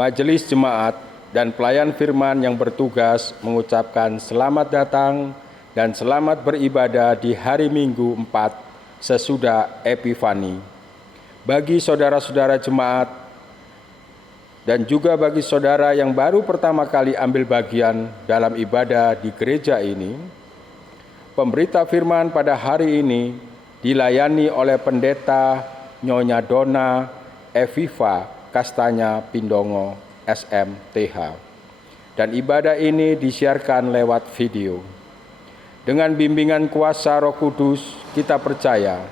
Majelis Jemaat dan pelayan firman yang bertugas mengucapkan selamat datang dan selamat beribadah di hari Minggu 4 sesudah Epifani. Bagi saudara-saudara jemaat dan juga bagi saudara yang baru pertama kali ambil bagian dalam ibadah di gereja ini, pemberita firman pada hari ini dilayani oleh Pendeta Nyonya Dona Eviva Kastanya Pindongo, SMTH. Dan ibadah ini disiarkan lewat video. Dengan bimbingan kuasa Roh Kudus, kita percaya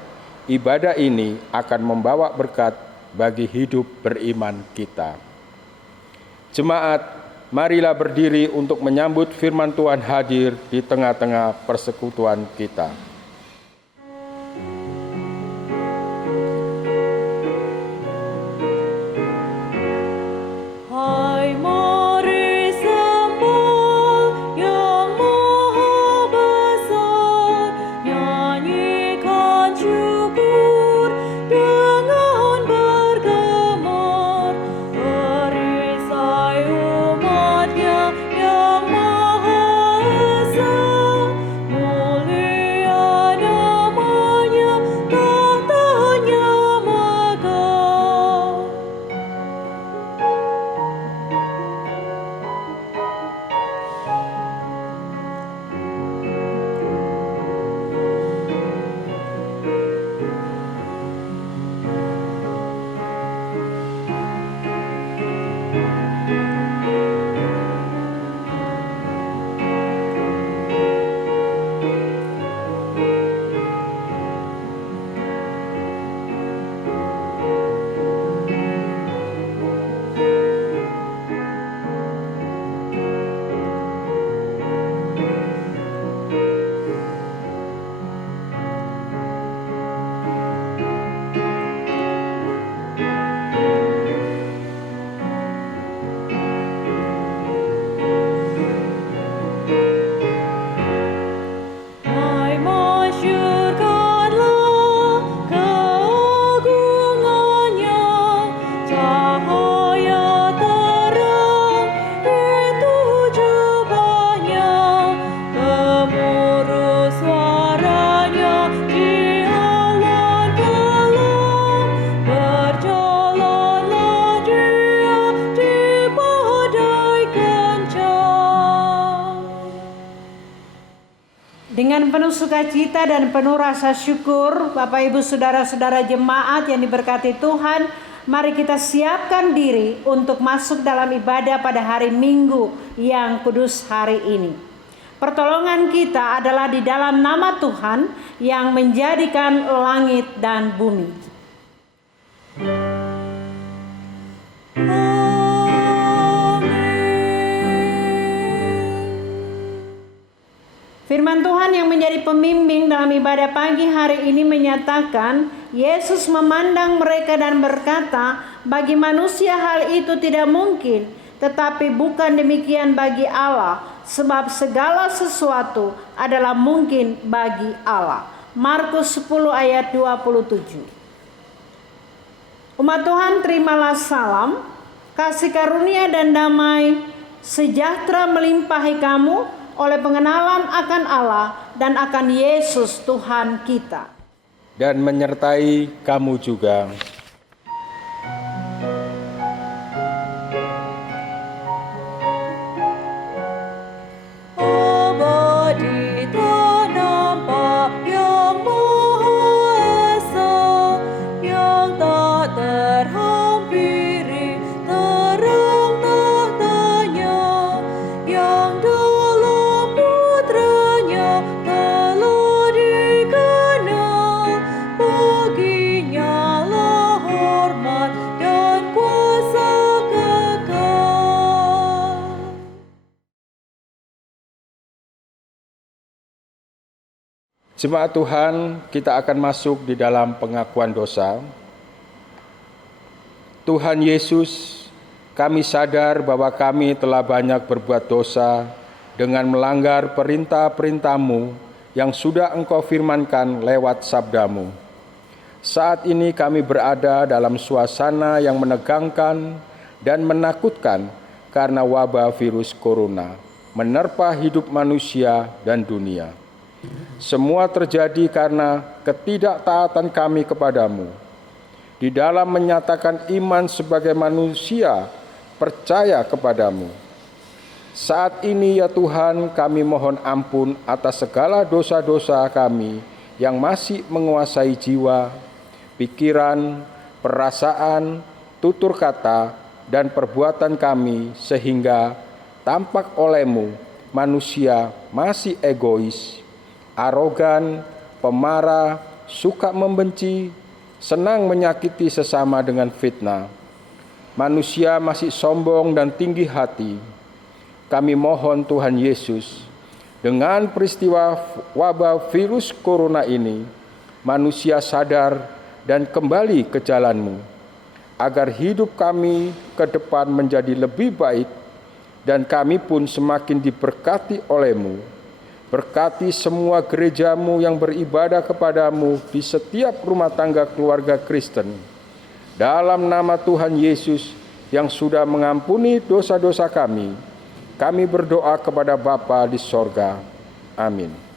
ibadah ini akan membawa berkat bagi hidup beriman kita. Jemaat, marilah berdiri untuk menyambut firman Tuhan hadir di tengah-tengah persekutuan kita. Dengan penuh sukacita dan penuh rasa syukur, Bapak Ibu Saudara-saudara jemaat yang diberkati Tuhan, mari kita siapkan diri untuk masuk dalam ibadah pada hari Minggu yang kudus hari ini. Pertolongan kita adalah di dalam nama Tuhan yang menjadikan langit dan bumi. Firman Tuhan yang menjadi pembimbing dalam ibadah pagi hari ini menyatakan, Yesus memandang mereka dan berkata, bagi manusia hal itu tidak mungkin, tetapi bukan demikian bagi Allah, sebab segala sesuatu adalah mungkin bagi Allah. Markus 10 ayat 27. Umat Tuhan, terimalah salam, kasih karunia dan damai, sejahtera melimpahi kamu, oleh pengenalan akan Allah dan akan Yesus Tuhan kita. Dan menyertai kamu juga. Jemaat Tuhan, kita akan masuk di dalam pengakuan dosa. Tuhan Yesus, kami sadar bahwa kami telah banyak berbuat dosa dengan melanggar perintah-perintah-Mu yang sudah Engkau firmankan lewat sabda-Mu. Saat ini kami berada dalam suasana yang menegangkan dan menakutkan karena wabah virus corona menerpa hidup manusia dan dunia. Semua terjadi karena ketidaktaatan kami kepadamu. Di dalam menyatakan iman sebagai manusia percaya kepadamu. Saat ini ya Tuhan, kami mohon ampun atas segala dosa-dosa kami yang masih menguasai jiwa, pikiran, perasaan, tutur kata, dan perbuatan kami, sehingga tampak olehmu manusia masih egois, arogan, pemarah, suka membenci, senang menyakiti sesama dengan fitnah. Manusia masih sombong dan tinggi hati. Kami mohon Tuhan Yesus, dengan peristiwa wabah virus corona ini, manusia sadar dan kembali ke jalan-Mu, agar hidup kami ke depan menjadi lebih baik, dan kami pun semakin diberkati oleh-Mu. Berkati semua gereja-Mu yang beribadah kepadamu di setiap rumah tangga keluarga Kristen. Dalam nama Tuhan Yesus yang sudah mengampuni dosa-dosa kami berdoa kepada Bapa di sorga. Amin.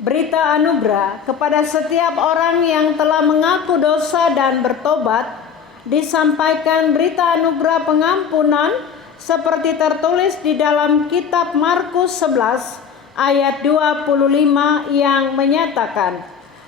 Berita anugerah kepada setiap orang yang telah mengaku dosa dan bertobat, disampaikan berita anugerah pengampunan seperti tertulis di dalam kitab Markus 11 ayat 25 yang menyatakan,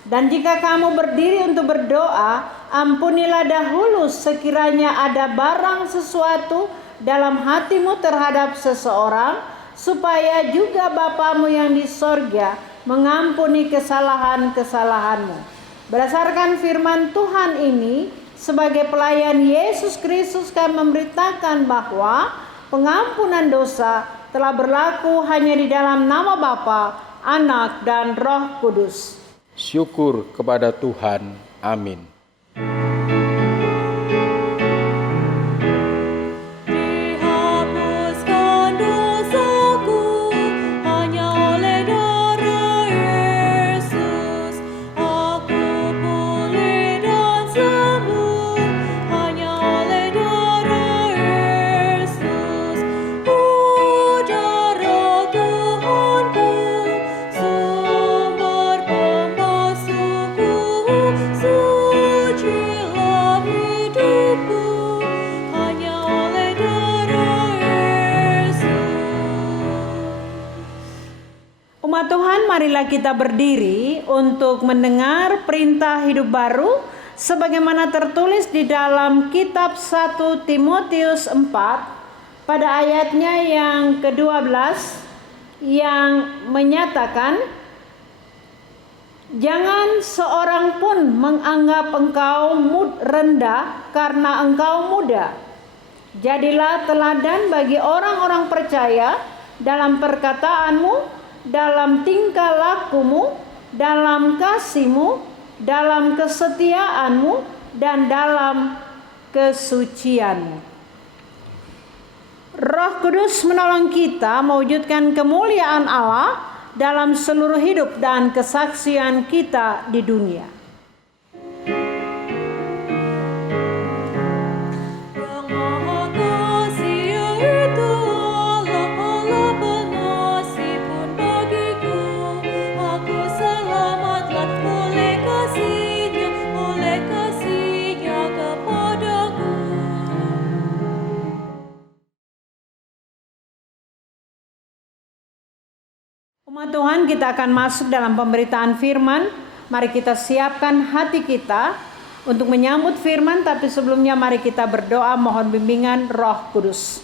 "Dan jika kamu berdiri untuk berdoa, ampunilah dahulu sekiranya ada barang sesuatu dalam hatimu terhadap seseorang, supaya juga Bapamu yang di sorga mengampuni kesalahan-kesalahanmu." Berdasarkan firman Tuhan ini, sebagai pelayan Yesus Kristus kami memberitakan bahwa pengampunan dosa telah berlaku hanya di dalam nama Bapa, Anak, dan Roh Kudus. Syukur kepada Tuhan. Amin. Tuhan, marilah kita berdiri untuk mendengar perintah hidup baru sebagaimana tertulis di dalam kitab 1 Timotius 4 pada ayatnya yang ke-12 yang menyatakan, "Jangan seorang pun menganggap engkau rendah karena engkau muda. Jadilah teladan bagi orang-orang percaya dalam perkataanmu, dalam tingkah lakumu, dalam kasihmu, dalam kesetiaanmu, dan dalam kesucianmu." Roh Kudus menolong kita mewujudkan kemuliaan Allah dalam seluruh hidup dan kesaksian kita di dunia. Umat Tuhan, kita akan masuk dalam pemberitaan firman. Mari kita siapkan hati kita untuk menyambut firman, tapi sebelumnya mari kita berdoa mohon bimbingan Roh Kudus.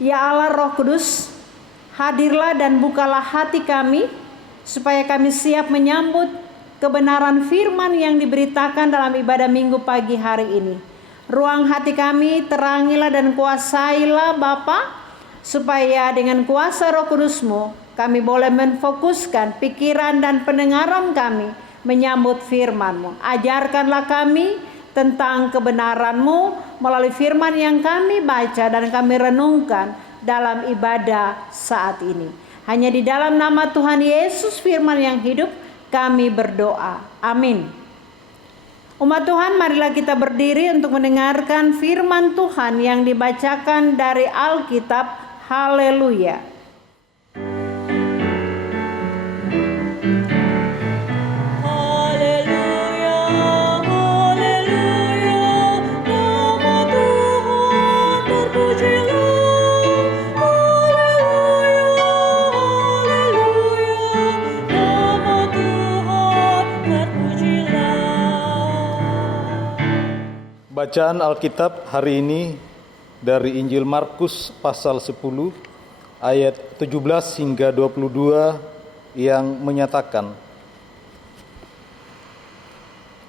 Ya Allah Roh Kudus, hadirlah dan bukalah hati kami, supaya kami siap menyambut kebenaran firman yang diberitakan dalam ibadah minggu pagi hari ini. Ruang hati kami terangilah dan kuasailah Bapa, supaya dengan kuasa Roh Kudus-Mu kami boleh menfokuskan pikiran dan pendengaran kami menyambut firman-Mu. Ajarkanlah kami tentang kebenaran-Mu melalui firman yang kami baca dan kami renungkan dalam ibadah saat ini. Hanya di dalam nama Tuhan Yesus firman yang hidup kami berdoa. Amin. Umat Tuhan, marilah kita berdiri untuk mendengarkan firman Tuhan yang dibacakan dari Alkitab. Haleluya. Bacaan Alkitab hari ini dari Injil Markus pasal 10 ayat 17 hingga 22 yang menyatakan,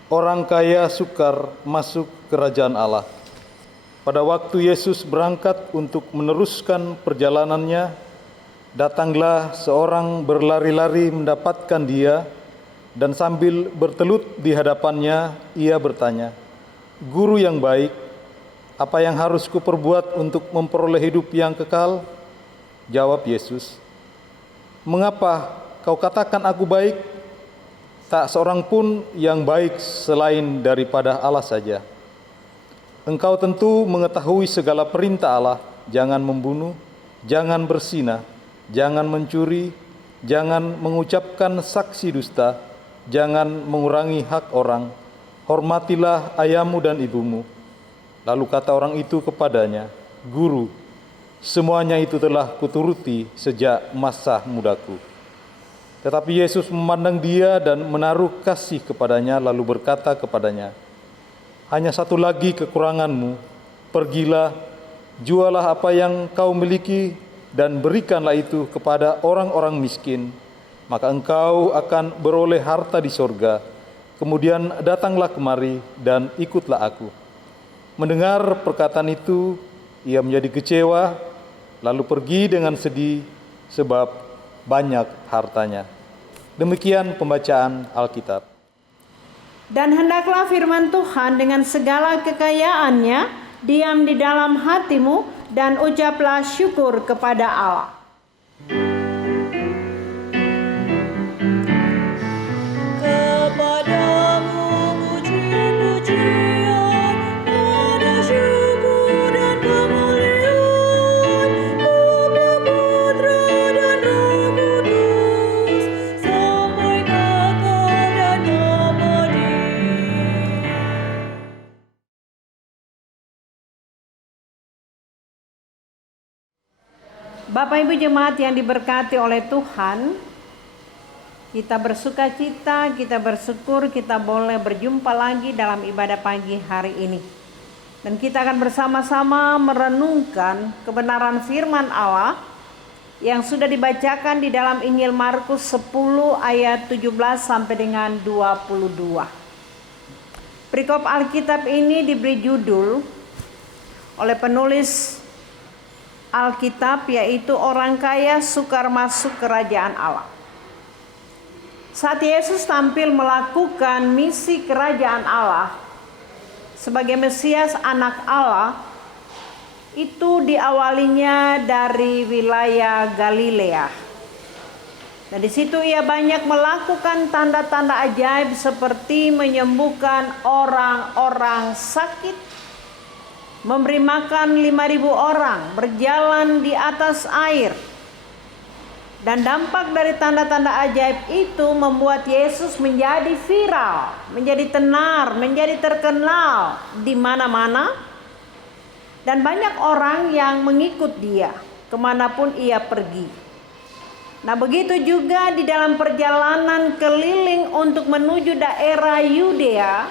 orang kaya sukar masuk kerajaan Allah. Pada waktu Yesus berangkat untuk meneruskan perjalanannya, datanglah seorang berlari-lari mendapatkan dia, dan sambil bertelut di hadapannya, ia bertanya, Guru yang baik, apa yang harus kuperbuat untuk memperoleh hidup yang kekal? Jawab Yesus, mengapa kau katakan aku baik? Tak seorang pun yang baik selain daripada Allah saja. Engkau tentu mengetahui segala perintah Allah, jangan membunuh, jangan berzina, jangan mencuri, jangan mengucapkan saksi dusta, jangan mengurangi hak orang, hormatilah ayahmu dan ibumu. Lalu kata orang itu kepadanya, Guru, semuanya itu telah kuturuti sejak masa mudaku. Tetapi Yesus memandang dia dan menaruh kasih kepadanya, lalu berkata kepadanya, hanya satu lagi kekuranganmu, pergilah, jualah apa yang kau miliki dan berikanlah itu kepada orang-orang miskin, maka engkau akan beroleh harta di sorga. Kemudian datanglah kemari dan ikutlah aku. Mendengar perkataan itu, ia menjadi kecewa, lalu pergi dengan sedih sebab banyak hartanya. Demikian pembacaan Alkitab. Dan hendaklah firman Tuhan dengan segala kekayaannya diam di dalam hatimu, dan ucaplah syukur kepada Allah. Bapak Ibu jemaat yang diberkati oleh Tuhan, kita bersuka cita, kita bersyukur kita boleh berjumpa lagi dalam ibadah pagi hari ini. Dan kita akan bersama-sama merenungkan kebenaran firman Allah yang sudah dibacakan di dalam Injil Markus 10 ayat 17 sampai dengan 22. Perikop Alkitab ini diberi judul oleh penulis Alkitab, yaitu orang kaya sukar masuk kerajaan Allah. Saat Yesus tampil melakukan misi kerajaan Allah sebagai Mesias anak Allah, itu diawalinya dari wilayah Galilea. Dan di situ ia banyak melakukan tanda-tanda ajaib seperti menyembuhkan orang-orang sakit, memberi makan 5.000 orang, berjalan di atas air. Dan dampak dari tanda-tanda ajaib itu membuat Yesus menjadi viral, menjadi tenar, menjadi terkenal di mana-mana. Dan banyak orang yang mengikut dia kemanapun ia pergi. Nah, begitu juga di dalam perjalanan keliling untuk menuju daerah Yudea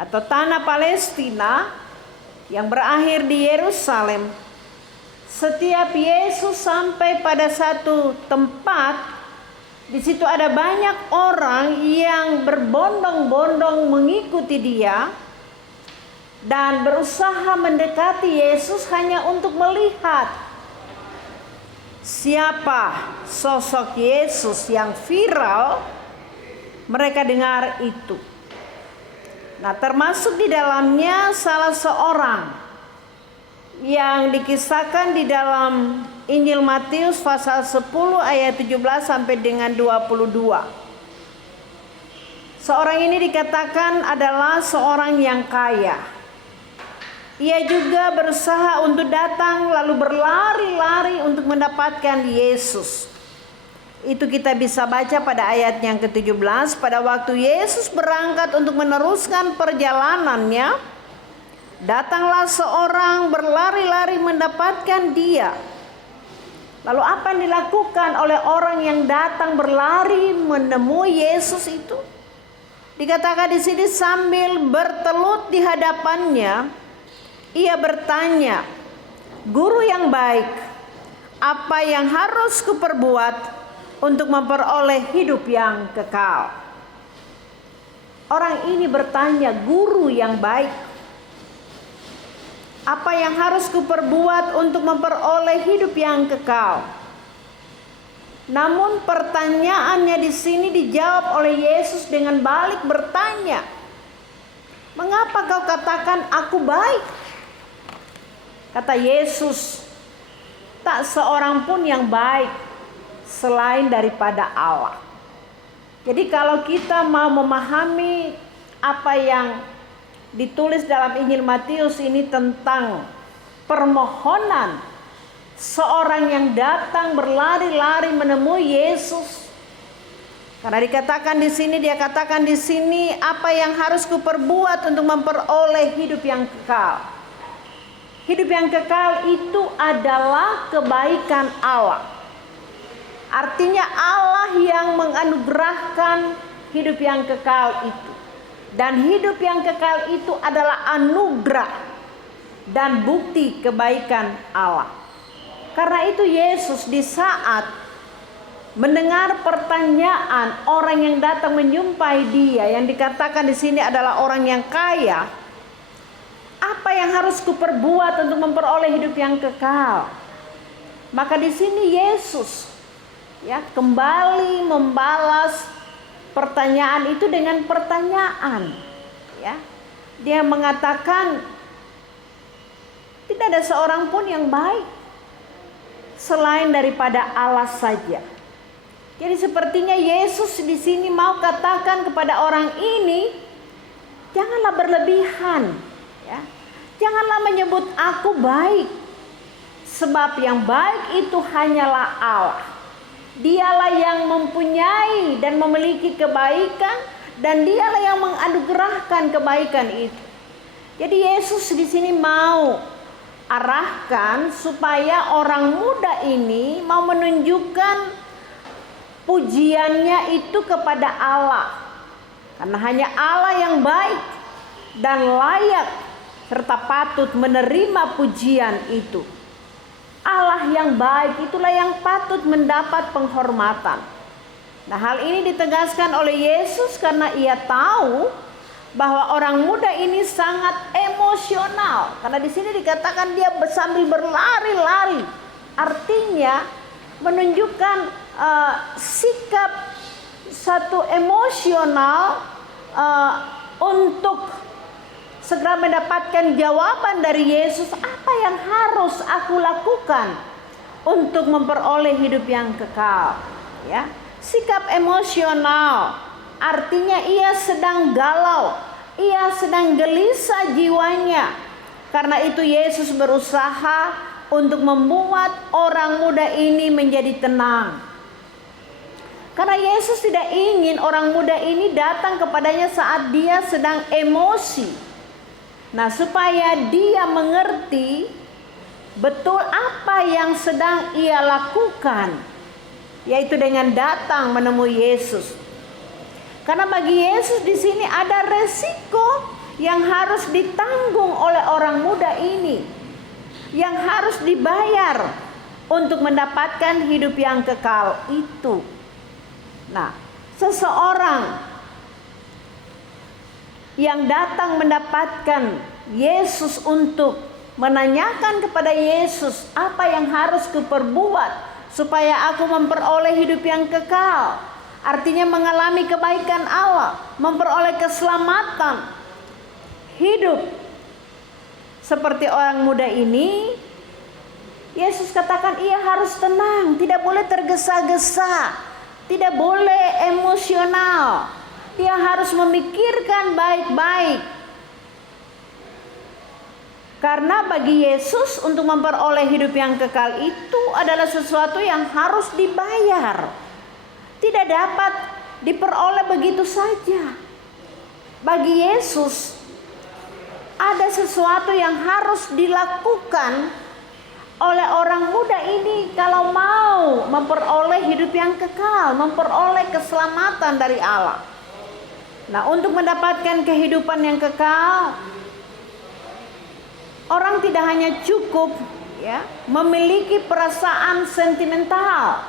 atau tanah Palestina yang berakhir di Yerusalem, Setiap Yesus sampai pada satu tempat, di situ ada banyak orang yang berbondong-bondong mengikuti dia dan berusaha mendekati Yesus hanya untuk melihat siapa sosok Yesus yang viral. Mereka dengar itu. Nah, termasuk di dalamnya salah seorang yang dikisahkan di dalam Injil Matius pasal 10 ayat 17 sampai dengan 22. Seorang ini dikatakan adalah seorang yang kaya. Ia juga berusaha untuk datang lalu berlari-lari untuk mendapatkan Yesus. Itu kita bisa baca pada ayat yang ke-17. Pada waktu Yesus berangkat untuk meneruskan perjalanannya, datanglah seorang berlari-lari mendapatkan dia. Lalu apa yang dilakukan oleh orang yang datang berlari menemui Yesus itu? Dikatakan di sini sambil bertelut di hadapannya, ia bertanya, "Guru yang baik, apa yang harus kuperbuat untuk memperoleh hidup yang kekal?" Orang ini bertanya, "Guru yang baik, apa yang harus kuperbuat untuk memperoleh hidup yang kekal?" Namun pertanyaannya di sini dijawab oleh Yesus dengan balik bertanya, "Mengapa kau katakan aku baik?" Kata Yesus, "Tak seorang pun yang baik selain daripada Allah." Jadi kalau kita mau memahami apa yang ditulis dalam Injil Matius ini tentang permohonan seorang yang datang berlari-lari menemui Yesus. Karena dikatakan di sini, dia katakan di sini, apa yang harus kuperbuat untuk memperoleh hidup yang kekal. Hidup yang kekal itu adalah kebaikan Allah. Artinya Allah yang menganugerahkan hidup yang kekal itu. Dan hidup yang kekal itu adalah anugerah dan bukti kebaikan Allah. Karena itu Yesus di saat mendengar pertanyaan orang yang datang menyumpai dia, yang dikatakan di sini adalah orang yang kaya, apa yang harus kuperbuat untuk memperoleh hidup yang kekal? Maka di sini Yesus kembali membalas pertanyaan itu dengan pertanyaan. Dia mengatakan, tidak ada seorang pun yang baik selain daripada Allah saja. Jadi sepertinya Yesus di sini mau katakan kepada orang ini, janganlah berlebihan, janganlah menyebut aku baik, sebab yang baik itu hanyalah Allah. Dialah yang mempunyai dan memiliki kebaikan, dan dialah yang menganugerahkan kebaikan itu. Jadi Yesus di sini mau arahkan supaya orang muda ini mau menunjukkan pujiannya itu kepada Allah. Karena hanya Allah yang baik dan layak serta patut menerima pujian itu. Allah yang baik itulah yang patut mendapat penghormatan. Nah, hal ini ditegaskan oleh Yesus karena ia tahu bahwa orang muda ini sangat emosional. Karena di sini dikatakan dia sambil berlari-lari. Artinya menunjukkan sikap satu emosional untuk segera mendapatkan jawaban dari Yesus, apa yang harus aku lakukan untuk memperoleh hidup yang kekal. Sikap emosional artinya ia sedang galau, ia sedang gelisah jiwanya. Karena itu Yesus berusaha untuk membuat orang muda ini menjadi tenang. Karena Yesus tidak ingin orang muda ini datang kepadanya saat dia sedang emosi. Nah, supaya dia mengerti betul apa yang sedang ia lakukan, yaitu dengan datang menemui Yesus. Karena bagi Yesus di sini ada resiko yang harus ditanggung oleh orang muda ini. yang harus dibayar untuk mendapatkan hidup yang kekal itu. Nah, seseorang yang datang mendapatkan Yesus untuk menanyakan kepada Yesus, apa yang harus kuperbuat supaya aku memperoleh hidup yang kekal? Artinya mengalami kebaikan Allah, memperoleh keselamatan, hidup seperti orang muda ini. Yesus katakan ia harus tenang, tidak boleh tergesa-gesa, tidak boleh emosional. Dia harus memikirkan baik-baik. Karena bagi Yesus untuk memperoleh hidup yang kekal itu adalah sesuatu yang harus dibayar. Tidak dapat diperoleh begitu saja. Bagi Yesus ada sesuatu yang harus dilakukan oleh orang muda ini kalau mau memperoleh hidup yang kekal, memperoleh keselamatan dari Allah. Nah, untuk mendapatkan kehidupan yang kekal, orang tidak hanya cukup memiliki perasaan sentimental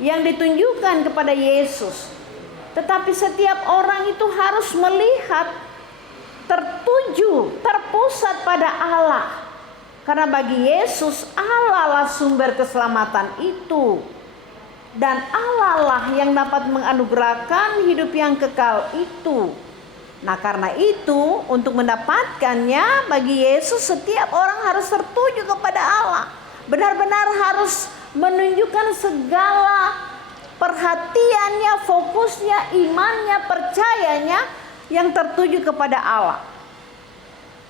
yang ditunjukkan kepada Yesus, tetapi setiap orang itu harus melihat tertuju, terpusat pada Allah. Karena bagi Yesus Allah lah sumber keselamatan itu, dan Allah lah yang dapat menganugerahkan hidup yang kekal itu. Nah, karena itu untuk mendapatkannya bagi Yesus setiap orang harus tertuju kepada Allah. Benar-benar harus menunjukkan segala perhatiannya, fokusnya, imannya, percayanya yang tertuju kepada Allah.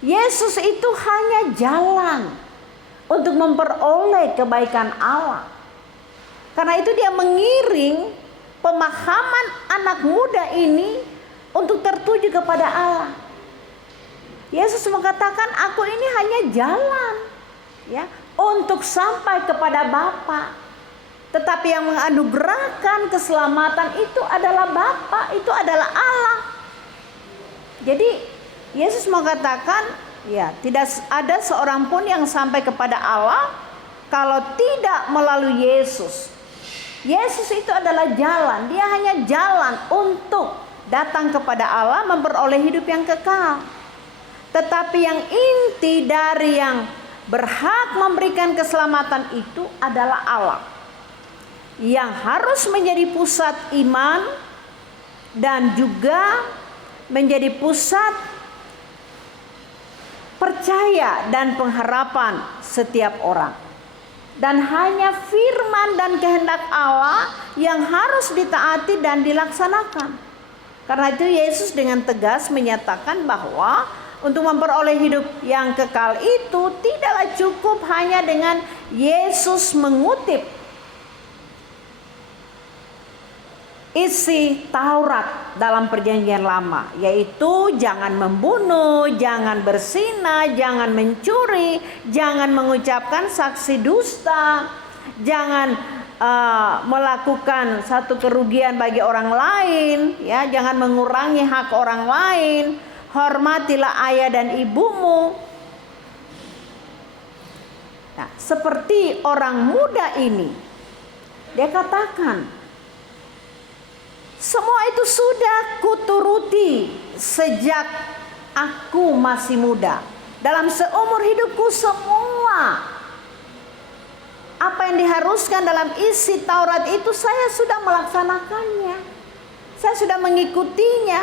Yesus itu hanya jalan untuk memperoleh kebaikan Allah. Karena itu dia mengiring pemahaman anak muda ini untuk tertuju kepada Allah. Yesus mengatakan, aku ini hanya jalan untuk sampai kepada Bapa. Tetapi yang menganugerahkan keselamatan itu adalah Bapa, itu adalah Allah. Jadi Yesus mengatakan, tidak ada seorang pun yang sampai kepada Allah kalau tidak melalui Yesus. Yesus itu adalah jalan, dia hanya jalan untuk datang kepada Allah, memperoleh hidup yang kekal. Tetapi yang inti dari yang berhak memberikan keselamatan itu adalah Allah, yang harus menjadi pusat iman dan juga menjadi pusat percaya dan pengharapan setiap orang. Dan hanya firman dan kehendak Allah yang harus ditaati dan dilaksanakan. Karena itu Yesus dengan tegas menyatakan bahwa untuk memperoleh hidup yang kekal itu tidaklah cukup hanya dengan Yesus mengutip isi Taurat dalam perjanjian lama, yaitu jangan membunuh, jangan berzina, jangan mencuri, jangan mengucapkan saksi dusta, jangan melakukan satu kerugian bagi orang lain, jangan mengurangi hak orang lain, hormatilah ayah dan ibumu. Nah, seperti orang muda ini, dia katakan, semua itu sudah kuturuti sejak aku masih muda. Dalam seumur hidupku semua apa yang diharuskan dalam isi Taurat itu saya sudah melaksanakannya. Saya sudah mengikutinya.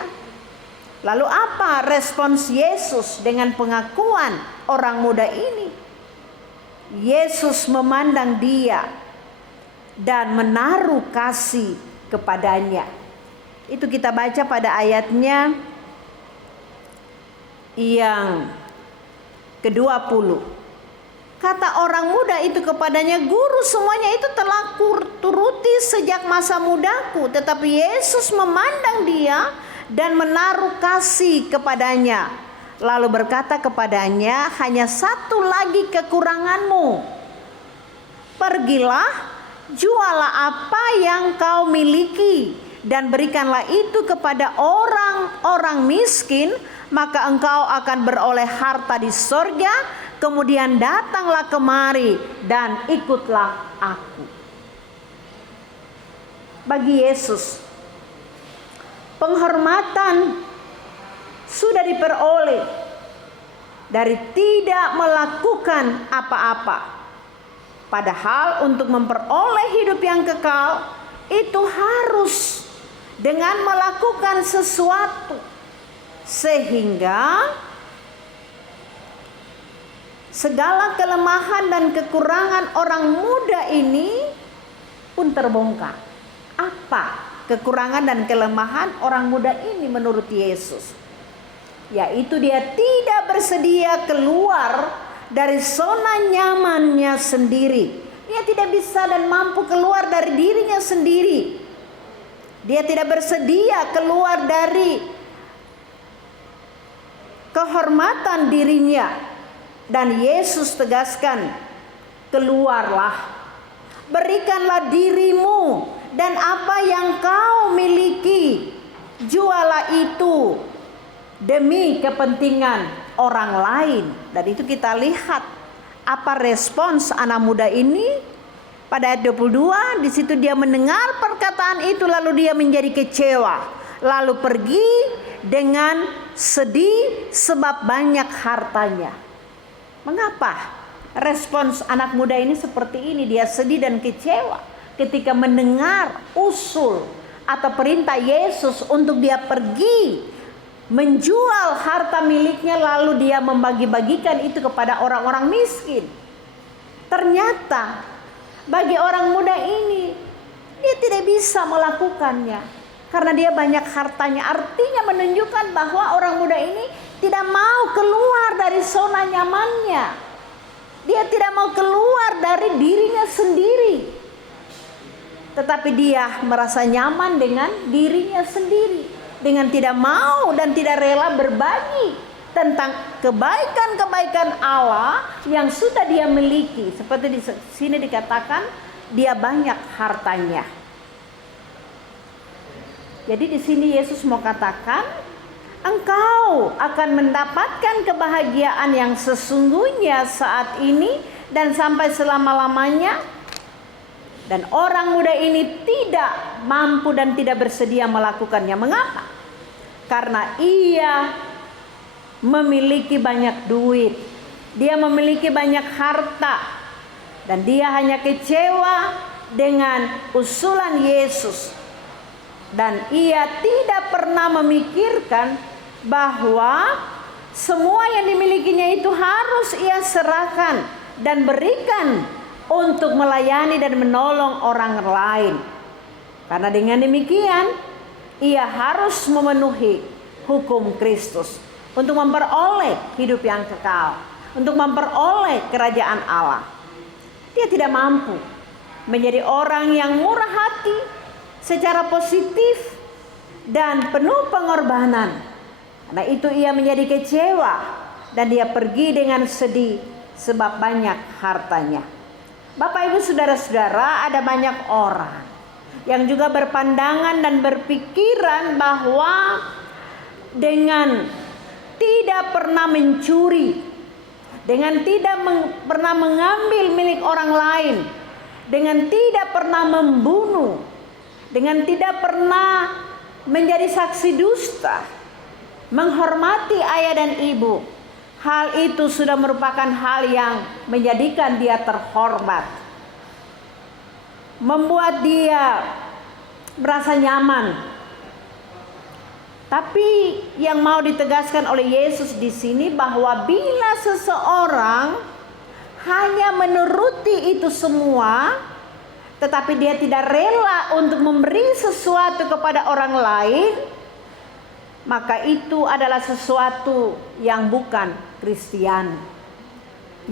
Lalu apa respons Yesus dengan pengakuan orang muda ini? Yesus memandang dia dan menaruh kasih kepadanya. Itu kita baca pada ayatnya yang ke-20. Kata orang muda itu kepadanya, guru, semuanya itu telah kuturuti sejak masa mudaku. Tetapi Yesus memandang dia dan menaruh kasih kepadanya. Lalu berkata kepadanya, hanya satu lagi kekuranganmu. Pergilah, jualah apa yang kau miliki dan berikanlah itu kepada orang-orang miskin, maka engkau akan beroleh harta di sorga, Kemudian datanglah kemari dan ikutlah aku. Bagi Yesus, penghormatan sudah diperoleh dari tidak melakukan apa-apa. Padahal untuk memperoleh hidup yang kekal itu harus dengan melakukan sesuatu, sehingga segala kelemahan dan kekurangan orang muda ini pun terbongkar. Apa kekurangan dan kelemahan orang muda ini menurut Yesus? Yaitu dia tidak bersedia keluar dari zona nyamannya sendiri. Dia tidak bisa dan mampu keluar dari dirinya sendiri. Dia tidak bersedia keluar dari kehormatan dirinya. Dan Yesus tegaskan, keluarlah, berikanlah dirimu dan apa yang kau miliki, jualah itu demi kepentingan orang lain. Dan itu kita lihat apa respons anak muda ini pada ayat 22. Di situ dia mendengar perkataan itu lalu dia menjadi kecewa, lalu pergi dengan sedih sebab banyak hartanya. Mengapa respons anak muda ini seperti ini? Dia sedih dan kecewa ketika mendengar usul atau perintah Yesus untuk dia pergi menjual harta miliknya lalu dia membagi-bagikan itu kepada orang-orang miskin. Ternyata bagi orang muda ini dia tidak bisa melakukannya karena dia banyak hartanya. Artinya menunjukkan bahwa orang muda ini tidak mau keluar dari zona nyamannya. Dia tidak mau keluar dari dirinya sendiri. Tetapi dia merasa nyaman dengan dirinya sendiri, dengan tidak mau dan tidak rela berbagi tentang kebaikan-kebaikan Allah yang sudah dia miliki. Seperti di sini dikatakan dia banyak hartanya. Jadi di sini Yesus mau katakan, engkau akan mendapatkan kebahagiaan yang sesungguhnya saat ini dan sampai selama-lamanya. Dan orang muda ini tidak mampu dan tidak bersedia melakukannya. Mengapa? Karena ia memiliki banyak duit, dia memiliki banyak harta, dan dia hanya kecewa dengan usulan Yesus. Dan ia tidak pernah memikirkan bahwa semua yang dimilikinya itu harus ia serahkan dan berikan untuk melayani dan menolong orang lain. Karena dengan demikian ia harus memenuhi hukum Kristus untuk memperoleh hidup yang kekal, untuk memperoleh kerajaan Allah. Dia tidak mampu menjadi orang yang murah hati secara positif dan penuh pengorbanan. Karena itu ia menjadi kecewa dan dia pergi dengan sedih sebab banyak hartanya. Bapak Ibu saudara-saudara, ada banyak orang yang juga berpandangan dan berpikiran bahwa dengan tidak pernah mencuri, dengan tidak pernah mengambil milik orang lain, dengan tidak pernah membunuh, dengan tidak pernah menjadi saksi dusta, menghormati ayah dan ibu, hal itu sudah merupakan hal yang menjadikan dia terhormat, membuat dia merasa nyaman. Tapi yang mau ditegaskan oleh Yesus di sini bahwa bila seseorang hanya menuruti itu semua, tetapi dia tidak rela untuk memberi sesuatu kepada orang lain, maka itu adalah sesuatu yang bukan Kristiani.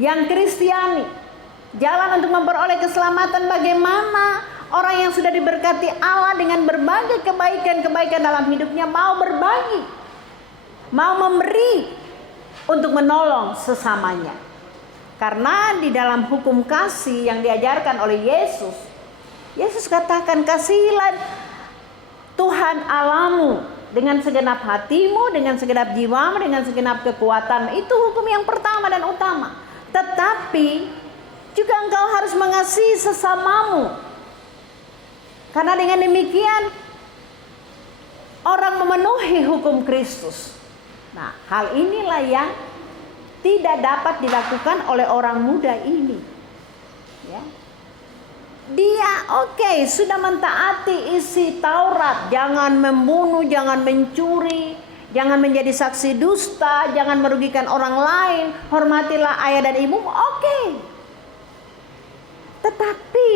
Yang Kristiani, jalan untuk memperoleh keselamatan bagaimana orang yang sudah diberkati Allah dengan berbagai kebaikan-kebaikan dalam hidupnya mau berbagi, mau memberi untuk menolong sesamanya. Karena di dalam hukum kasih yang diajarkan oleh Yesus, Yesus katakan, kasihilah Tuhan Allahmu dengan segenap hatimu, dengan segenap jiwamu, dengan segenap kekuatan. Itu hukum yang pertama dan utama. tetapi juga engkau harus mengasihi sesamamu. Karena dengan demikian orang memenuhi hukum Kristus. Nah, hal inilah yang tidak dapat dilakukan oleh orang muda ini. Ya. Dia sudah mentaati isi Taurat, jangan membunuh, jangan mencuri, jangan menjadi saksi dusta, jangan merugikan orang lain, hormatilah ayah dan ibumu. Tetapi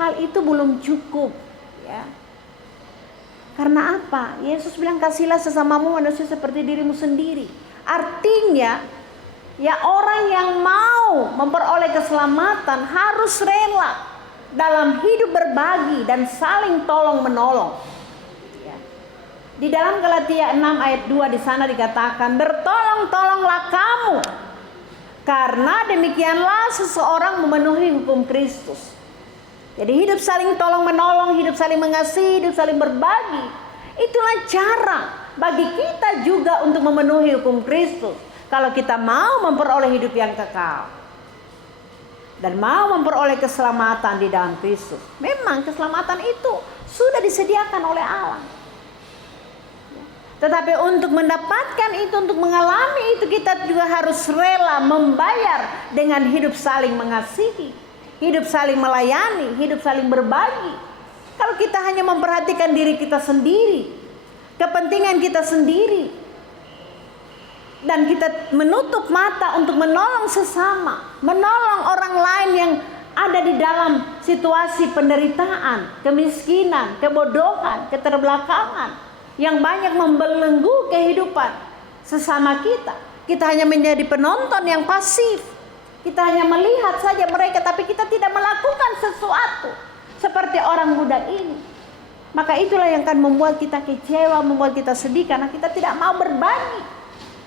hal itu belum cukup, ya. Karena apa? Yesus bilang kasihlah sesamamu manusia seperti dirimu sendiri. Artinya, ya orang yang mau memperoleh keselamatan harus rela dalam hidup berbagi dan saling tolong menolong. Ya. Di dalam Galatia 6 ayat 2 di sana dikatakan, bertolong-tolonglah kamu, karena demikianlah seseorang memenuhi hukum Kristus. Jadi hidup saling tolong menolong, hidup saling mengasihi, hidup saling berbagi. Itulah cara bagi kita juga untuk memenuhi hukum Kristus. Kalau kita mau memperoleh hidup yang kekal dan mau memperoleh keselamatan di dalam Kristus. Memang keselamatan itu sudah disediakan oleh Allah. Tetapi untuk mendapatkan itu, untuk mengalami itu, kita juga harus rela membayar dengan hidup saling mengasihi, hidup saling melayani, hidup saling berbagi. Kalau kita hanya memperhatikan diri kita sendiri, kepentingan kita sendiri, dan kita menutup mata untuk menolong sesama, menolong orang lain yang ada di dalam situasi penderitaan, kemiskinan, kebodohan, keterbelakangan, yang banyak membelenggu kehidupan sesama kita. Kita hanya menjadi penonton yang pasif. Kita hanya melihat saja mereka, tapi kita tidak melakukan sesuatu seperti orang muda ini. Maka itulah yang akan membuat kita kecewa, membuat kita sedih, karena kita tidak mau berbagi.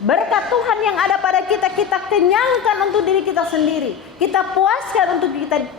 Berkat Tuhan yang ada pada kita, kita kenyangkan untuk diri kita sendiri. Kita puaskan untuk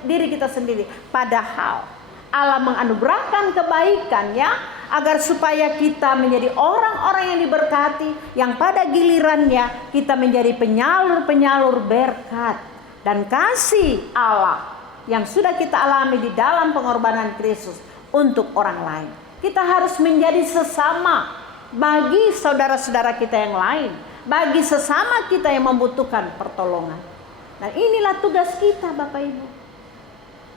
diri kita sendiri. Padahal Allah menganugerahkan kebaikannya agar supaya kita menjadi orang-orang yang diberkati, yang pada gilirannya kita menjadi penyalur-penyalur berkat dan kasih Allah yang sudah kita alami di dalam pengorbanan Kristus untuk orang lain. Kita harus menjadi sesama bagi saudara-saudara kita yang lain, bagi sesama kita yang membutuhkan pertolongan. Dan inilah tugas kita, Bapak Ibu.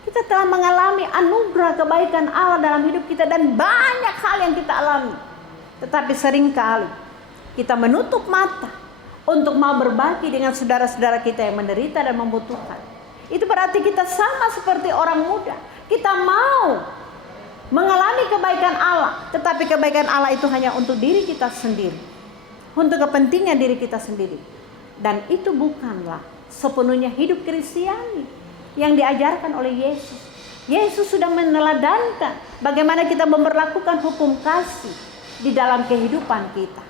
Kita telah mengalami anugerah kebaikan Allah dalam hidup kita dan banyak hal yang kita alami. Tetapi seringkali kita menutup mata untuk mau berbagi dengan saudara-saudara kita yang menderita dan membutuhkan. Itu berarti kita sama seperti orang muda. Kita mau mengalami kebaikan Allah, tetapi kebaikan Allah itu hanya untuk diri kita sendiri, untuk kepentingan diri kita sendiri. Dan itu bukanlah sepenuhnya hidup Kristiani yang diajarkan oleh Yesus. Yesus sudah meneladankan bagaimana kita memperlakukan hukum kasih di dalam kehidupan kita.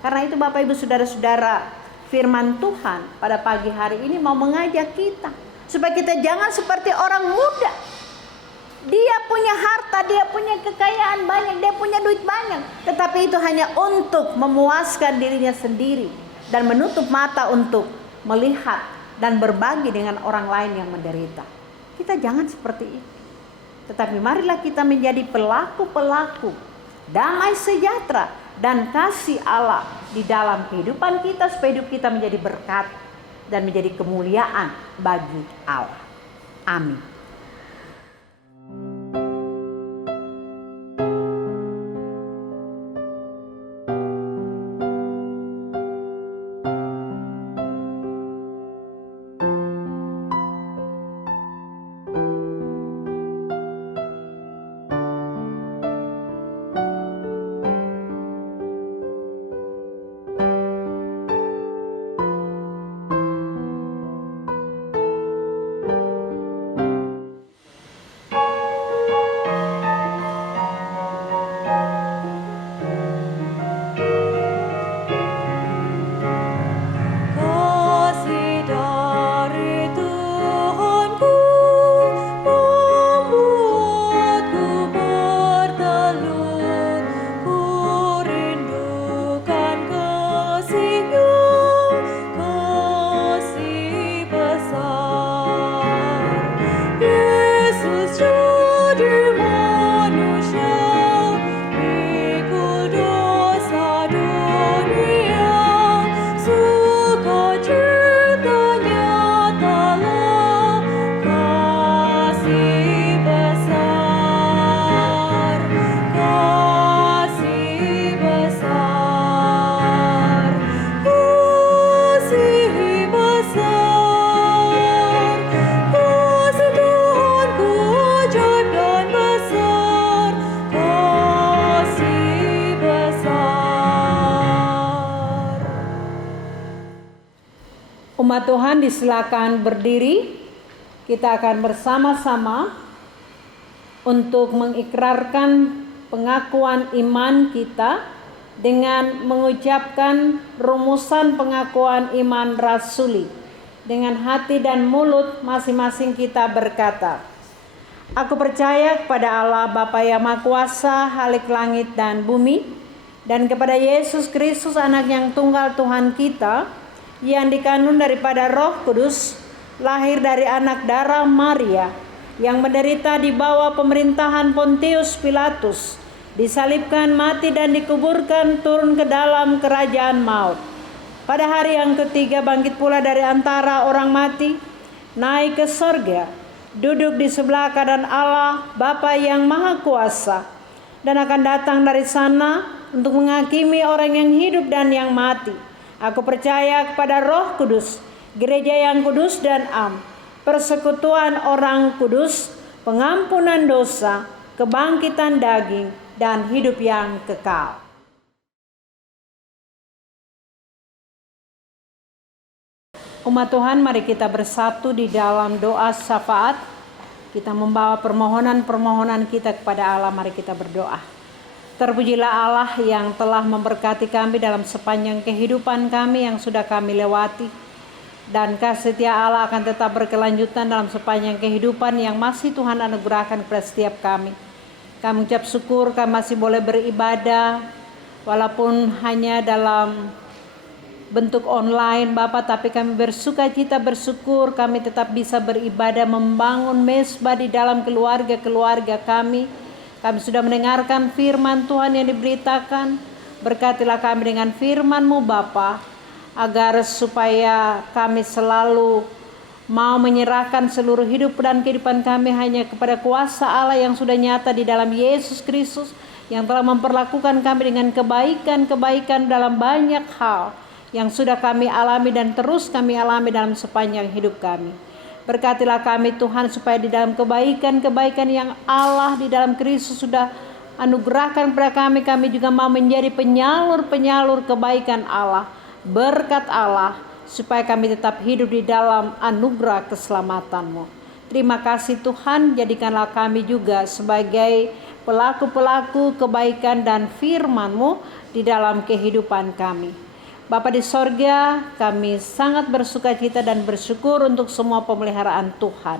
Karena itu Bapak Ibu Saudara-saudara, firman Tuhan pada pagi hari ini mau mengajak kita supaya kita jangan seperti orang muda. Dia punya harta, dia punya kekayaan banyak, dia punya duit banyak, tetapi itu hanya untuk memuaskan dirinya sendiri dan menutup mata untuk melihat dan berbagi dengan orang lain yang menderita. Kita jangan seperti itu. Tetapi marilah kita menjadi pelaku-pelaku damai sejahtera dan kasih Allah di dalam kehidupan kita, supaya hidup kita menjadi berkat dan menjadi kemuliaan bagi Allah. Amin. Umat Tuhan disilakan berdiri. Kita akan bersama-sama untuk mengikrarkan pengakuan iman kita dengan mengucapkan rumusan pengakuan iman rasuli. Dengan hati dan mulut masing-masing kita berkata, aku percaya kepada Allah Bapa yang Maha Kuasa, Khalik langit dan bumi, dan kepada Yesus Kristus anak yang tunggal Tuhan kita, yang dikandung daripada Roh Kudus, lahir dari anak darah Maria, yang menderita di bawah pemerintahan Pontius Pilatus, disalibkan, mati dan dikuburkan, turun ke dalam kerajaan maut. Pada hari yang ketiga bangkit pula dari antara orang mati, naik ke sorga, duduk di sebelah kanan Allah Bapa yang Maha Kuasa, dan akan datang dari sana untuk menghakimi orang yang hidup dan yang mati. Aku percaya kepada Roh Kudus, gereja yang kudus dan am, persekutuan orang kudus, pengampunan dosa, kebangkitan daging, dan hidup yang kekal. Umat Tuhan, mari kita bersatu di dalam doa syafaat. Kita membawa permohonan-permohonan kita kepada Allah. Mari kita berdoa. Terpujilah Allah yang telah memberkati kami dalam sepanjang kehidupan kami yang sudah kami lewati. Dan kasih setia Allah akan tetap berkelanjutan dalam sepanjang kehidupan yang masih Tuhan anugerahkan kepada setiap kami. Kami ucap syukur kami masih boleh beribadah walaupun hanya dalam bentuk online Bapak, tapi kami bersukacita bersyukur kami tetap bisa beribadah, membangun mezbah di dalam keluarga-keluarga kami. Kami sudah mendengarkan firman Tuhan yang diberitakan. Berkatilah kami dengan firman-Mu Bapa, agar supaya kami selalu mau menyerahkan seluruh hidup dan kehidupan kami hanya kepada kuasa Allah yang sudah nyata di dalam Yesus Kristus, yang telah memperlakukan kami dengan kebaikan-kebaikan dalam banyak hal yang sudah kami alami dan terus kami alami dalam sepanjang hidup kami. Berkatilah kami Tuhan supaya di dalam kebaikan-kebaikan yang Allah di dalam Kristus sudah anugerahkan kepada kami, kami juga mau menjadi penyalur-penyalur kebaikan Allah, berkat Allah, supaya kami tetap hidup di dalam anugerah keselamatan-Mu. Terima kasih Tuhan, jadikanlah kami juga sebagai pelaku-pelaku kebaikan dan firman-Mu di dalam kehidupan kami. Bapa di sorga, kami sangat bersukacita dan bersyukur untuk semua pemeliharaan Tuhan.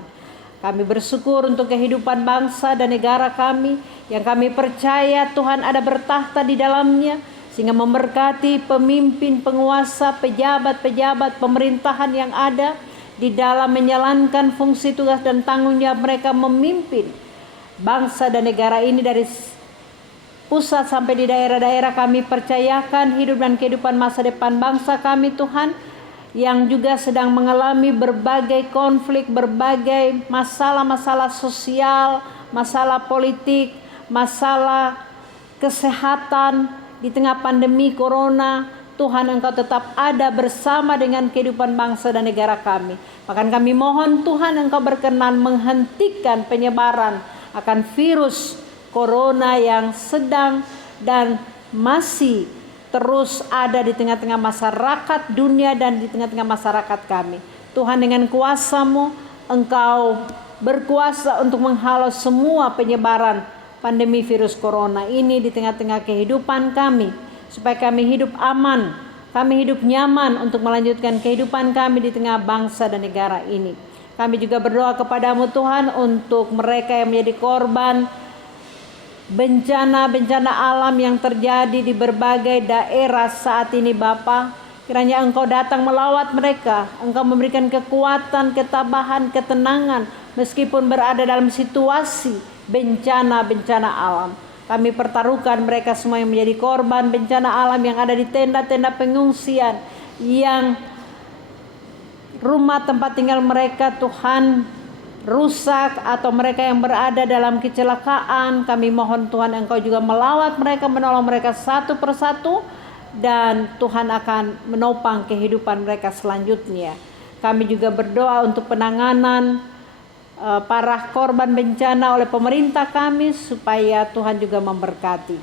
Kami bersyukur untuk kehidupan bangsa dan negara kami, yang kami percaya Tuhan ada bertahta di dalamnya, sehingga memberkati pemimpin, penguasa, pejabat-pejabat pemerintahan yang ada di dalam menjalankan fungsi tugas dan tanggung jawab mereka memimpin bangsa dan negara ini dari pusat sampai di daerah-daerah. Kami percayakan hidup dan kehidupan masa depan bangsa kami Tuhan, yang juga sedang mengalami berbagai konflik, berbagai masalah-masalah sosial, masalah politik, masalah kesehatan di tengah pandemi corona. Tuhan, Engkau tetap ada bersama dengan kehidupan bangsa dan negara kami. Bahkan kami mohon Tuhan, Engkau berkenan menghentikan penyebaran akan virus corona yang sedang dan masih terus ada di tengah-tengah masyarakat dunia dan di tengah-tengah masyarakat kami. Tuhan, dengan kuasa-Mu, Engkau berkuasa untuk menghalau semua penyebaran pandemi virus corona ini di tengah-tengah kehidupan kami, supaya kami hidup aman, kami hidup nyaman untuk melanjutkan kehidupan kami di tengah bangsa dan negara ini. Kami juga berdoa kepada-Mu Tuhan untuk mereka yang menjadi korban bencana-bencana alam yang terjadi di berbagai daerah saat ini Bapa. Kiranya Engkau datang melawat mereka, Engkau memberikan kekuatan, ketabahan, ketenangan meskipun berada dalam situasi bencana-bencana alam. Kami pertaruhkan mereka semua yang menjadi korban bencana alam, yang ada di tenda-tenda pengungsian, yang rumah tempat tinggal mereka Tuhan rusak, atau mereka yang berada dalam kecelakaan. Kami mohon Tuhan, Engkau juga melawat mereka, menolong mereka satu persatu, dan Tuhan akan menopang kehidupan mereka selanjutnya. Kami juga berdoa untuk penanganan para korban bencana oleh pemerintah kami, supaya Tuhan juga memberkati.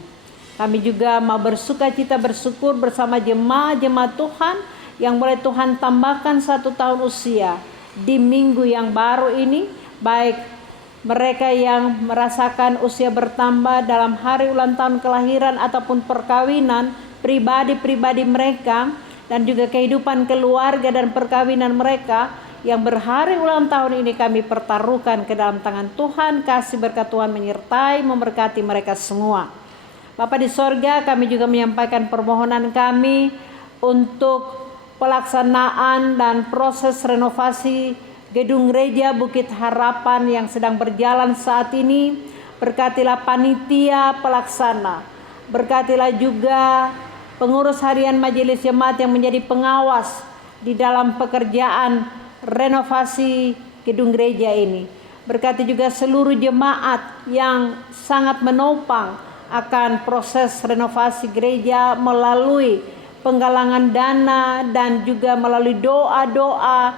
Kami juga mau bersukacita bersyukur bersama jemaat-jemaat Tuhan yang boleh Tuhan tambahkan 1 tahun usia di minggu yang baru ini, baik mereka yang merasakan usia bertambah dalam hari ulang tahun kelahiran ataupun perkawinan pribadi-pribadi mereka, dan juga kehidupan keluarga dan perkawinan mereka yang berhari ulang tahun ini kami pertaruhkan ke dalam tangan Tuhan. Kasih berkat Tuhan menyertai memberkati mereka semua. Bapa di sorga, kami juga menyampaikan permohonan kami untuk pelaksanaan dan proses renovasi gedung gereja Bukit Harapan yang sedang berjalan saat ini. Berkatilah panitia pelaksana, berkatilah juga pengurus harian majelis jemaat yang menjadi pengawas di dalam pekerjaan renovasi gedung gereja ini. Berkati juga seluruh jemaat yang sangat menopang akan proses renovasi gereja melalui penggalangan dana dan juga melalui doa-doa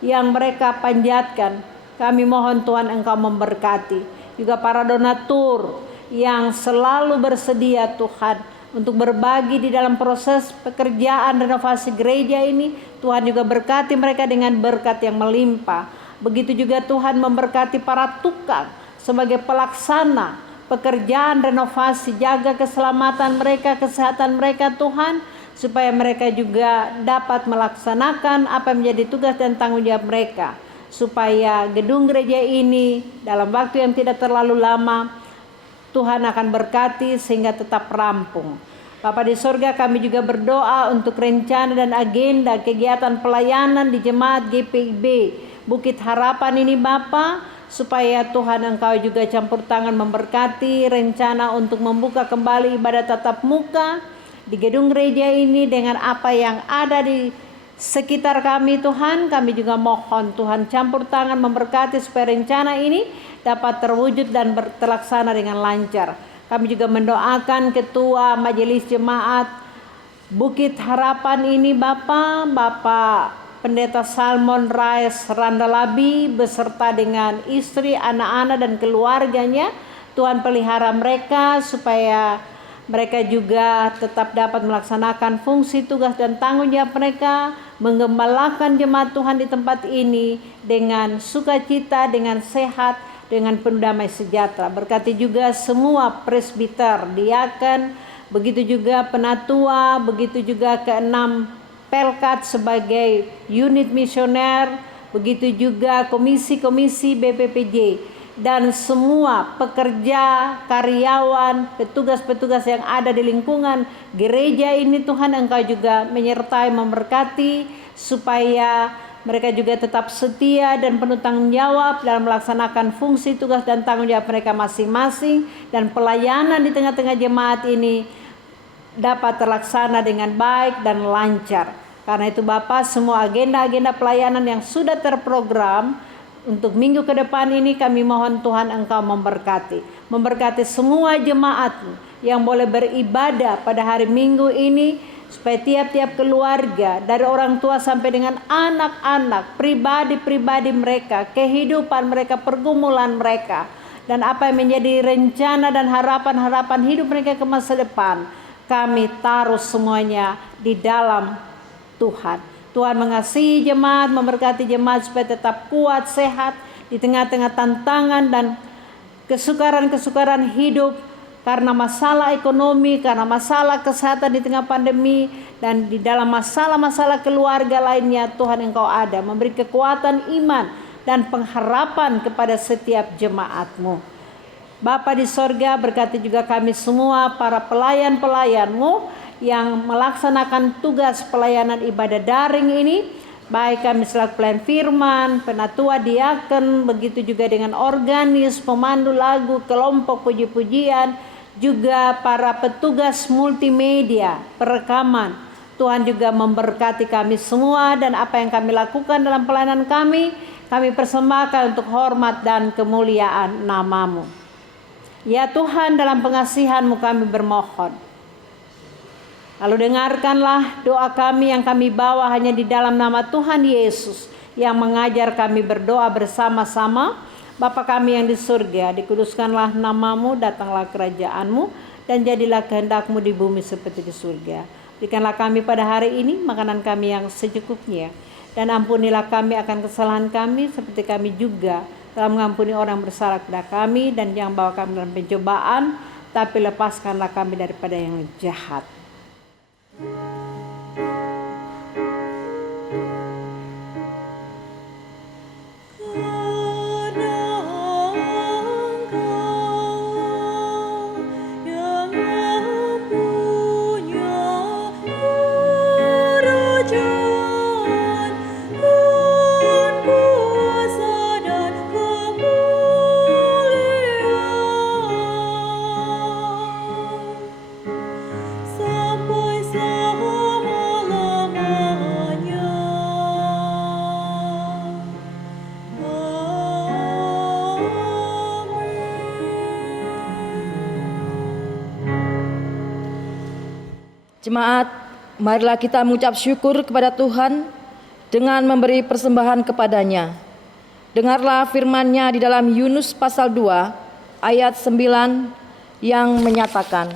yang mereka panjatkan. Kami mohon Tuhan Engkau memberkati juga para donatur yang selalu bersedia Tuhan untuk berbagi di dalam proses pekerjaan renovasi gereja ini. Tuhan juga berkati mereka dengan berkat yang melimpah. Begitu juga Tuhan memberkati para tukang sebagai pelaksana pekerjaan renovasi. Jaga keselamatan mereka, kesehatan mereka Tuhan, supaya mereka juga dapat melaksanakan apa yang menjadi tugas dan tanggung jawab mereka, supaya gedung gereja ini dalam waktu yang tidak terlalu lama Tuhan akan berkati sehingga tetap rampung. Bapa di sorga, kami juga berdoa untuk rencana dan agenda kegiatan pelayanan di jemaat GPIB Bukit Harapan ini Bapa, supaya Tuhan Engkau juga campur tangan memberkati rencana untuk membuka kembali ibadah tatap muka di gedung gereja ini dengan apa yang ada di sekitar kami Tuhan. Kami juga mohon Tuhan campur tangan memberkati supaya rencana ini dapat terwujud dan terlaksana dengan lancar. Kami juga mendoakan Ketua Majelis Jemaat Bukit Harapan ini Bapak Pendeta Salmon Rais Randalabi beserta dengan istri, anak-anak dan keluarganya. Tuhan pelihara mereka supaya mereka juga tetap dapat melaksanakan fungsi, tugas dan tanggung jawab mereka, menggembalakan jemaat Tuhan di tempat ini dengan sukacita, dengan sehat, dengan penuh damai sejahtera. Berkati juga semua presbiter, diaken, begitu juga penatua, begitu juga ke-6 Pelkat sebagai unit misioner, begitu juga komisi-komisi BPPJ, dan semua pekerja, karyawan, petugas-petugas yang ada di lingkungan gereja ini. Tuhan Engkau juga menyertai memberkati supaya mereka juga tetap setia dan penuh tanggung jawab dalam melaksanakan fungsi, tugas dan tanggung jawab mereka masing-masing, dan pelayanan di tengah-tengah jemaat ini dapat terlaksana dengan baik dan lancar. Karena itu Bapak, semua agenda-agenda pelayanan yang sudah terprogram untuk minggu ke depan ini kami mohon Tuhan Engkau memberkati semua jemaat yang boleh beribadah pada hari Minggu ini, supaya tiap-tiap keluarga dari orang tua sampai dengan anak-anak, pribadi-pribadi mereka, kehidupan mereka, pergumulan mereka, dan apa yang menjadi rencana dan harapan-harapan hidup mereka ke masa depan, kami taruh semuanya di dalam Tuhan. Tuhan mengasihi jemaat, memberkati jemaat supaya tetap kuat, sehat di tengah-tengah tantangan dan kesukaran-kesukaran hidup, karena masalah ekonomi, karena masalah kesehatan di tengah pandemi, dan di dalam masalah-masalah keluarga lainnya. Tuhan Engkau ada, memberi kekuatan iman dan pengharapan kepada setiap jemaat-Mu. Bapa di sorga, berkati juga kami semua para pelayan-pelayan-Mu yang melaksanakan tugas pelayanan ibadah daring ini, baik kami selaku pelayan firman, penatua, diaken, begitu juga dengan organis, pemandu lagu, kelompok puji-pujian, juga para petugas multimedia, perekaman. Tuhan juga memberkati kami semua, dan apa yang kami lakukan dalam pelayanan kami persembahkan untuk hormat dan kemuliaan nama-Mu. Ya Tuhan, dalam pengasihan-Mu kami bermohon. Lalu dengarkanlah doa kami yang kami bawa hanya di dalam nama Tuhan Yesus yang mengajar kami berdoa bersama-sama. Bapa kami yang di surga, dikuduskanlah nama-Mu, datanglah kerajaan-Mu, dan jadilah kehendak-Mu di bumi seperti di surga. Berikanlah kami pada hari ini makanan kami yang secukupnya. Dan ampunilah kami akan kesalahan kami seperti kami juga telah mengampuni orang bersalah kepada kami. Dan jangan bawa kami dalam pencobaan, tapi lepaskanlah kami daripada yang jahat. Jemaat, marilah kita mengucap syukur kepada Tuhan dengan memberi persembahan kepadanya. Dengarlah firman-Nya di dalam Yunus pasal 2 ayat 9 yang menyatakan,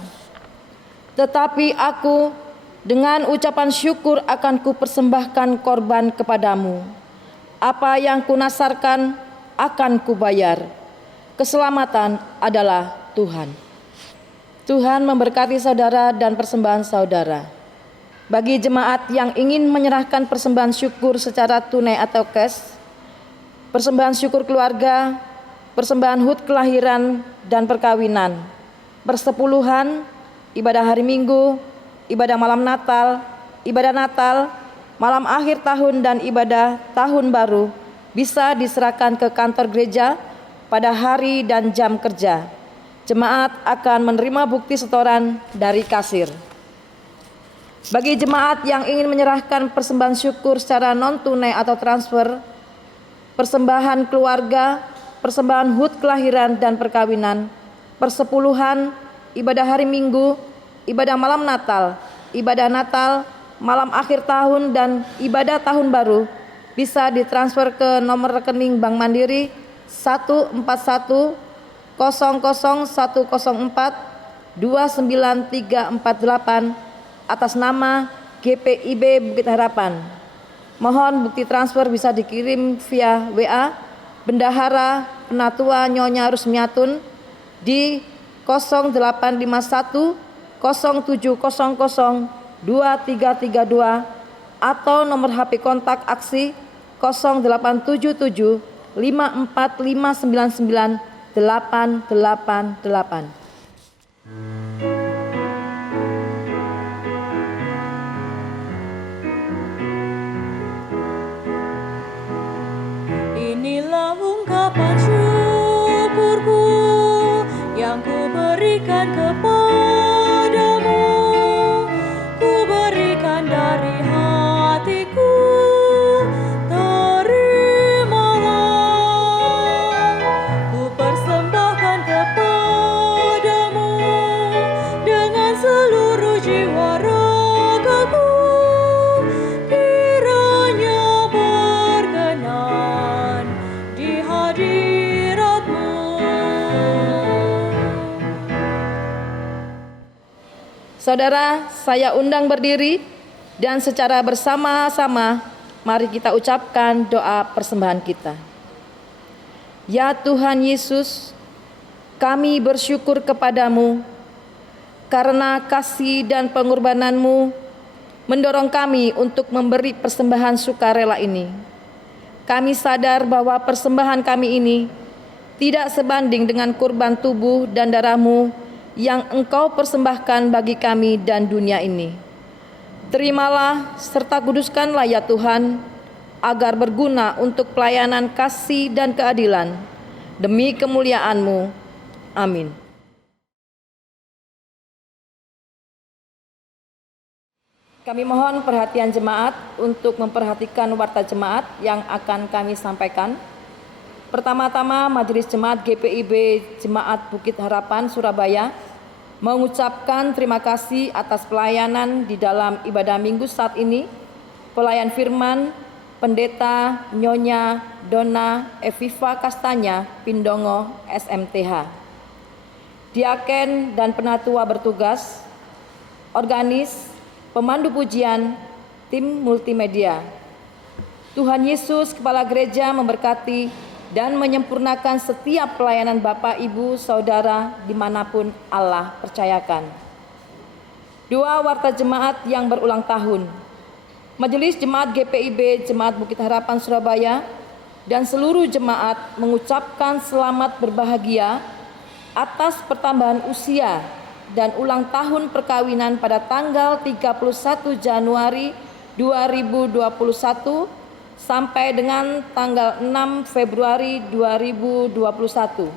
"Tetapi aku dengan ucapan syukur akan kupersembahkan korban kepadamu. Apa yang kunasarkan akan kubayar. Keselamatan adalah Tuhan." Tuhan memberkati saudara dan persembahan saudara. Bagi jemaat yang ingin menyerahkan persembahan syukur secara tunai atau cash, persembahan syukur keluarga, persembahan HUT kelahiran dan perkawinan, persepuluhan, ibadah hari Minggu, ibadah malam Natal, ibadah Natal, malam akhir tahun dan ibadah tahun baru bisa diserahkan ke kantor gereja pada hari dan jam kerja. Jemaat akan menerima bukti setoran dari kasir. Bagi jemaat yang ingin menyerahkan persembahan syukur secara non-tunai atau transfer, persembahan keluarga, persembahan HUT kelahiran dan perkawinan, persepuluhan, ibadah hari Minggu, ibadah malam Natal, ibadah Natal, malam akhir tahun dan ibadah tahun baru bisa ditransfer ke nomor rekening Bank Mandiri 141 00104 29348 atas nama GPIB Bukit Harapan. Mohon bukti transfer bisa dikirim via WA Bendahara Penatua Nyonya Rusmiatun di 0851 0700 2332 atau nomor HP kontak aksi 0877 54599 888. Inilah ungkapan syukurku yang ku berikan kepadamu, ku berikan dari hatiku. Saudara, saya undang berdiri dan secara bersama-sama mari kita ucapkan doa persembahan kita. Ya Tuhan Yesus, kami bersyukur kepadamu karena kasih dan pengorbanan-Mu mendorong kami untuk memberi persembahan sukarela ini. Kami sadar bahwa persembahan kami ini tidak sebanding dengan kurban tubuh dan darah-Mu yang Engkau persembahkan bagi kami dan dunia ini. Terimalah serta kuduskanlah ya Tuhan, agar berguna untuk pelayanan kasih dan keadilan, demi kemuliaan-Mu. Amin. Kami mohon perhatian jemaat untuk memperhatikan warta jemaat yang akan kami sampaikan. Pertama-tama, Majelis Jemaat GPIB Jemaat Bukit Harapan Surabaya mengucapkan terima kasih atas pelayanan di dalam ibadah minggu saat ini. Pelayan firman Pendeta Nyonya Dona Eviva Kastanya Pindongo SMTH. Diaken dan penatua bertugas, organis, pemandu pujian, tim multimedia. Tuhan Yesus, Kepala Gereja, memberkati dan menyempurnakan setiap pelayanan Bapak, Ibu, Saudara dimanapun Allah percayakan. Doa warta jemaat yang berulang tahun. Majelis Jemaat GPIB Jemaat Bukit Harapan Surabaya dan seluruh jemaat mengucapkan selamat berbahagia atas pertambahan usia dan ulang tahun perkawinan pada tanggal 31 Januari 2021 sampai dengan tanggal 6 Februari 2021.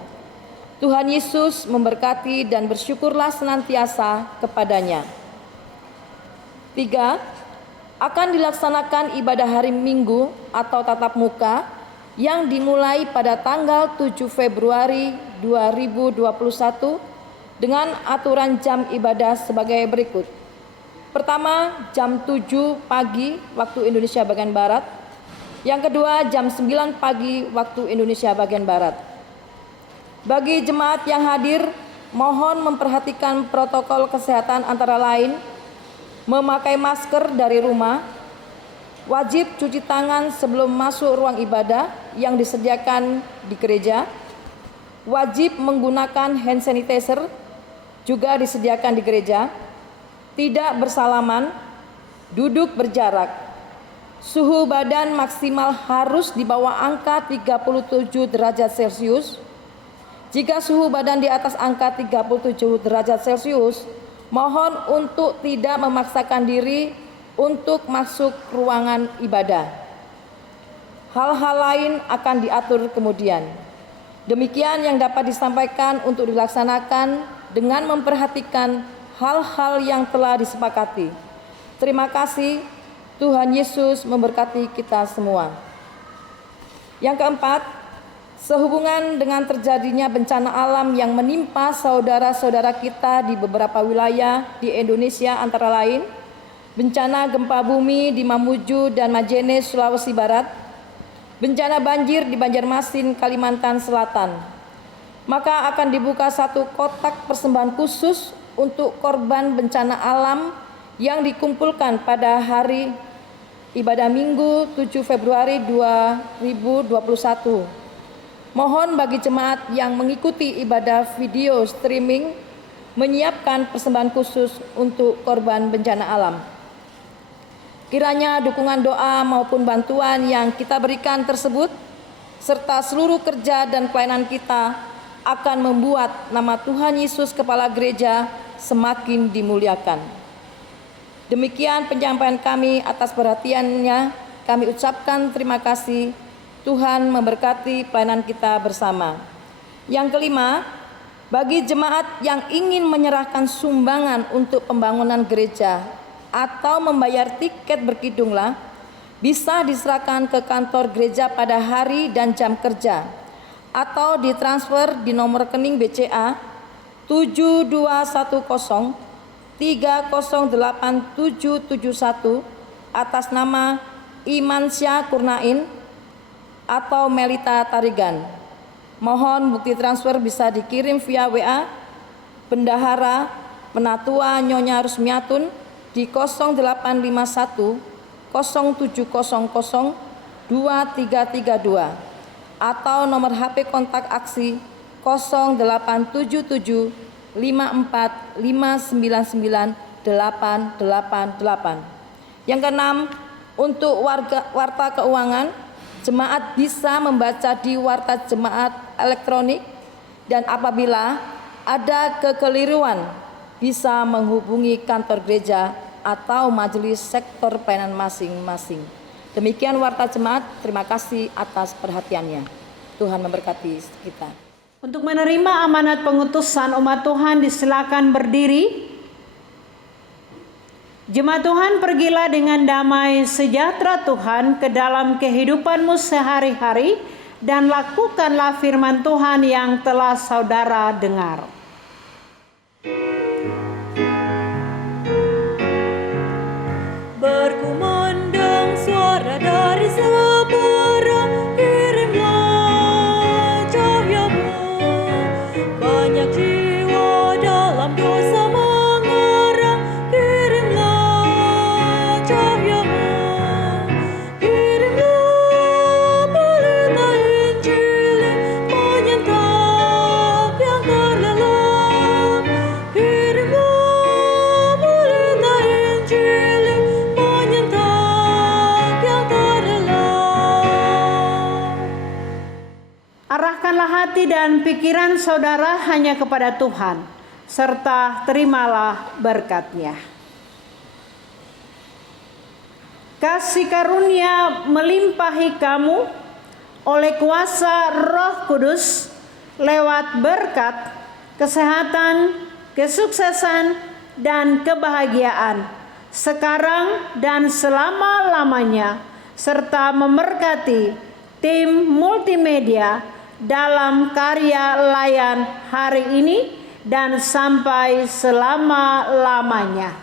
Tuhan Yesus memberkati dan bersyukurlah senantiasa kepadanya. 3. Akan dilaksanakan ibadah hari Minggu atau tatap muka yang dimulai pada tanggal 7 Februari 2021 dengan aturan jam ibadah sebagai berikut. Pertama, jam 7 pagi waktu Indonesia bagian Barat. Yang kedua, jam 9 pagi waktu Indonesia bagian Barat. Bagi jemaat yang hadir, mohon memperhatikan protokol kesehatan antara lain memakai masker dari rumah, wajib cuci tangan sebelum masuk ruang ibadah yang disediakan di gereja, wajib menggunakan hand sanitizer juga disediakan di gereja, tidak bersalaman, duduk berjarak, suhu badan maksimal harus di bawah angka 37 derajat Celcius. Jika suhu badan di atas angka 37 derajat Celcius, mohon untuk tidak memaksakan diri untuk masuk ruangan ibadah. Hal-hal lain akan diatur kemudian. Demikian yang dapat disampaikan untuk dilaksanakan dengan memperhatikan hal-hal yang telah disepakati. Terima kasih. Tuhan Yesus memberkati kita semua. Yang keempat, sehubungan dengan terjadinya bencana alam yang menimpa saudara-saudara kita di beberapa wilayah di Indonesia antara lain, bencana gempa bumi di Mamuju dan Majene, Sulawesi Barat, bencana banjir di Banjarmasin, Kalimantan Selatan, maka akan dibuka satu kotak persembahan khusus untuk korban bencana alam yang dikumpulkan pada hari ibadah Minggu 7 Februari 2021. Mohon bagi jemaat yang mengikuti ibadah video streaming menyiapkan persembahan khusus untuk korban bencana alam. Kiranya dukungan doa maupun bantuan yang kita berikan tersebut serta seluruh kerja dan pelayanan kita akan membuat nama Tuhan Yesus Kepala Gereja semakin dimuliakan. Demikian penyampaian kami. Atas perhatiannya kami ucapkan terima kasih. Tuhan memberkati pelayanan kita bersama. Yang kelima, bagi jemaat yang ingin menyerahkan sumbangan untuk pembangunan gereja atau membayar tiket berkidunglah, bisa diserahkan ke kantor gereja pada hari dan jam kerja atau ditransfer di nomor rekening BCA 7210 308771 atas nama Imansyah Kurnain atau Melita Tarigan. Mohon bukti transfer bisa dikirim via WA Bendahara Penatua Nyonya Rusmiatun di 0851 0700 2332 atau nomor HP kontak aksi 0877 54 599 888. Yang keenam, untuk warta keuangan, jemaat bisa membaca di warta jemaat elektronik dan apabila ada kekeliruan bisa menghubungi kantor gereja atau majelis sektor pelayanan masing-masing. Demikian warta jemaat, terima kasih atas perhatiannya. Tuhan memberkati kita. Untuk menerima amanat pengutusan umat Tuhan, disilakan berdiri. Jemaat Tuhan, pergilah dengan damai sejahtera Tuhan ke dalam kehidupanmu sehari-hari dan lakukanlah firman Tuhan yang telah saudara dengar. Berkumandang suara dari seberang, kirimlah cahayamu. Banyak jiwa dalam dosa mengerang, kirimlah Arahkanlah hati dan pikiran saudara hanya kepada Tuhan, serta terimalah berkat-Nya. Kasih karunia melimpahi kamu oleh kuasa Roh Kudus lewat berkat, kesehatan, kesuksesan, dan kebahagiaan sekarang dan selama-lamanya, serta memberkati tim multimedia dalam karya layan hari ini dan sampai selama-lamanya.